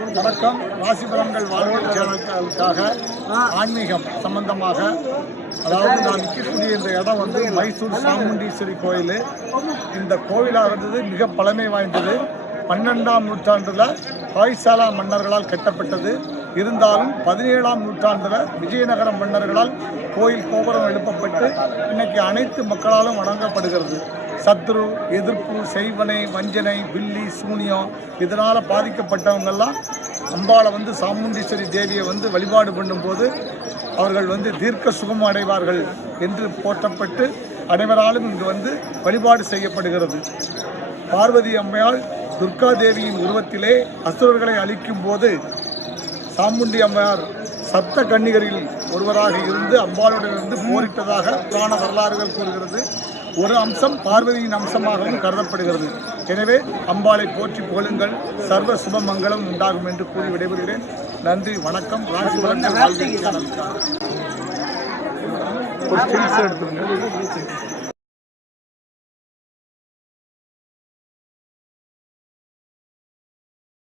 வணக்கம். ராசி பலன்கள் வாழ்க்கை சேனலுக்காக ஆன்மீகம் சம்பந்தமாக, அதாவது நான் நிற்கக்கூடிய இந்த இடம் வந்து மைசூர் சாமுண்டீஸ்வரி கோயில். இந்த கோவிலானது மிக பழமை வாய்ந்தது. 12ஆம் நூற்றாண்டில் ஹொய்சாலா மன்னர்களால் கட்டப்பட்டது. இருந்தாலும் 17ஆம் நூற்றாண்டில் விஜயநகர மன்னர்களால் கோயில் கோபுரம் எழுப்பப்பட்டு இன்னைக்கு அனைத்து மக்களாலும் வணங்கப்படுகிறது. சத்ரு, எதிர்ப்பு, செய்வனை, வஞ்சனை, வில்லி, சூனியம் இதனால் பாதிக்கப்பட்டவங்கெல்லாம் அம்பாளை வந்து சாமுண்டீஸ்வரி தேவியை வந்து வழிபாடு பண்ணும்போது அவர்கள் வந்து தீர்க்க சுகம் அடைவார்கள் என்று போற்றப்பட்டு அனைவராலும் இங்கு வந்து வழிபாடு செய்யப்படுகிறது. பார்வதி அம்மையால் துர்கா தேவியின் உருவத்திலே அசுரர்களை அழிக்கும் போது சாமுண்டி அம்மையார் சப்த கன்னிகரில் ஒருவராக இருந்து அம்பாளுடன் இருந்து போரிட்டதாக புராண வரலாறுகள் கூறுகிறது. ஒரு அம்சம் பார்வதியின் அம்சமாகவும் கருதப்படுகிறது. எனவே அம்பாளை போற்றி புகழுங்கள், சர்வ சுப மங்களம் உண்டாகும் என்று கூறி விடைபெறுகிறேன். நன்றி, வணக்கம். ராசி பலன்கள் வாழ்க்கை சேனலுக்காக ஒரு ஸ்டில்ஸ் எடுத்துருங்க.